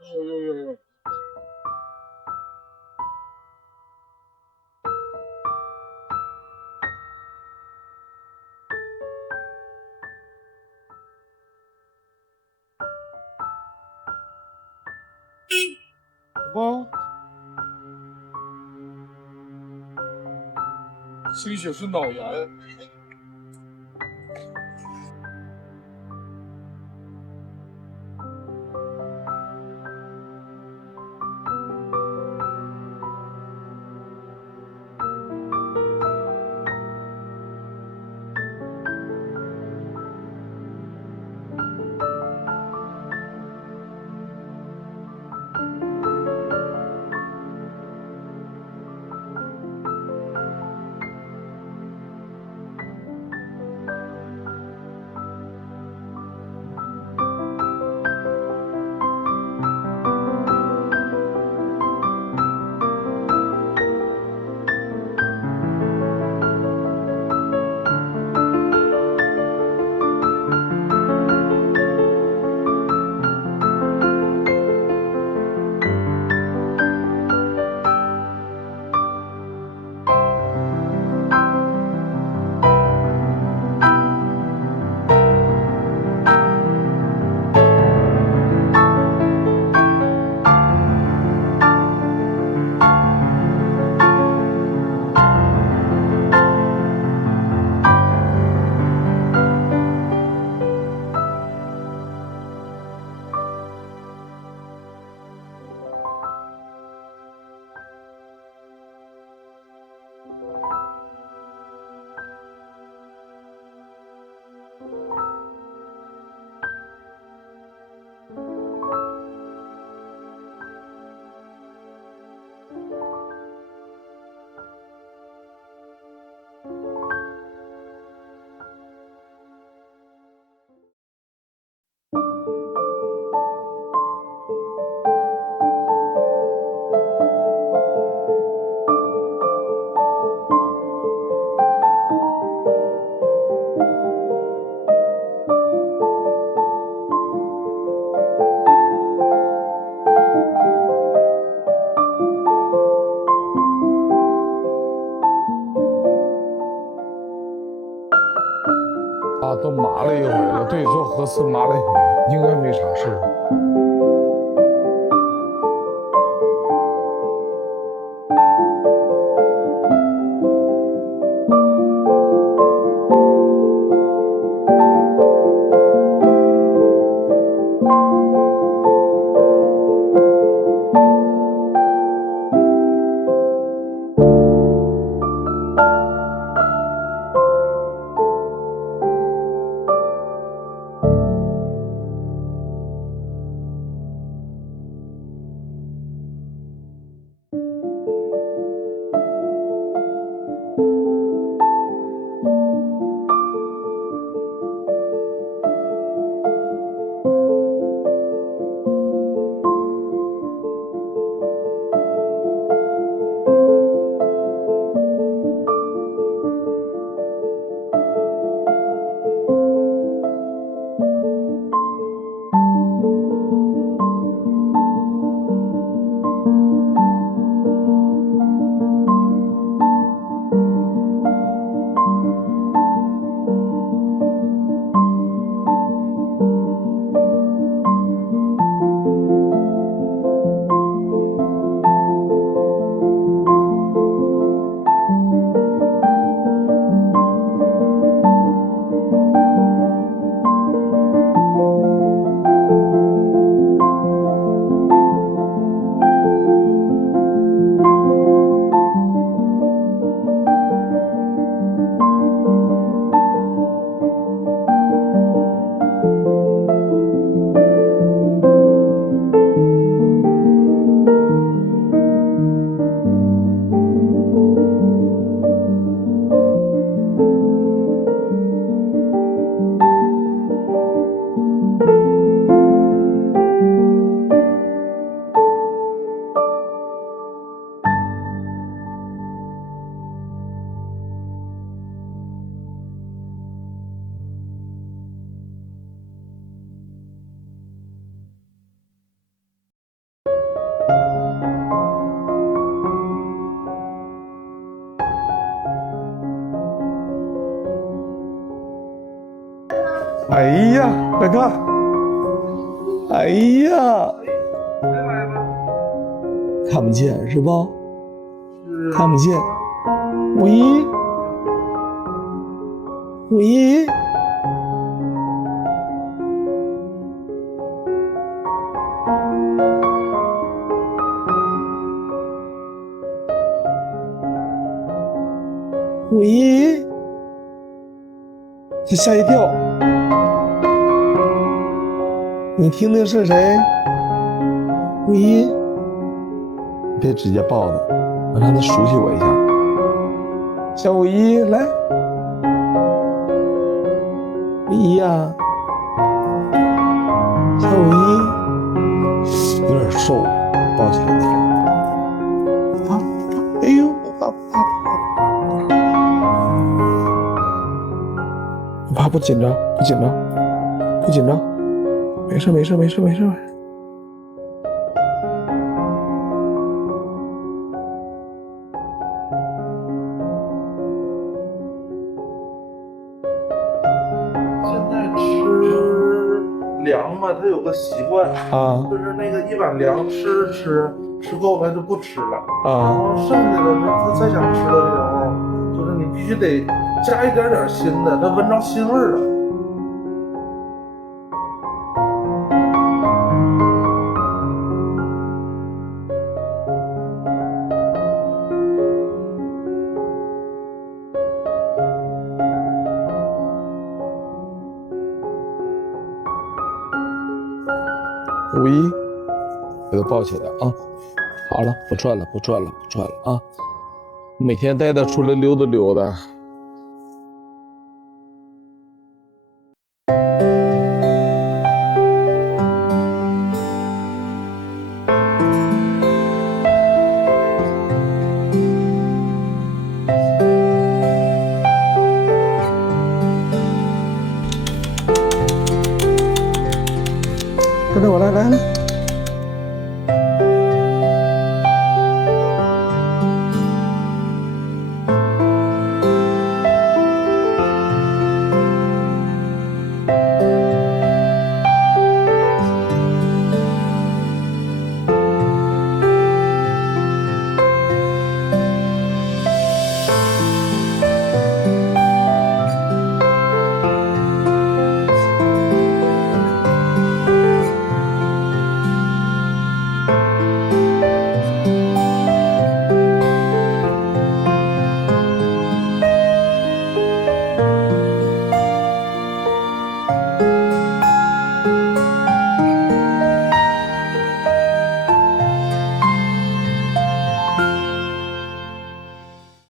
是吗？心血是脑炎。啊，都麻了一回了。对，做核磁麻了一回，应该没啥事儿。哎呀，快看！哎呀，看不见是吧？看不见。喂，喂，喂，他吓一跳。你听听是谁？喂，别直接抱他，我让他熟悉我一下。小五一，来，五一呀，小五一有点瘦，抱起来点。啊，哎呦，怕不紧张，不紧张，不紧张，没事没事没事没事。现在吃粮嘛，他有个习惯啊，就是那个一碗粮吃够了就不吃了，然啊，后剩下的他再想吃的时候，就是你必须得加一点点新的，他闻着腥味儿了。五一，给他抱起来啊！好了，不转了，不转了，不转了啊！每天带他出来溜达溜达。跟着我来，来来。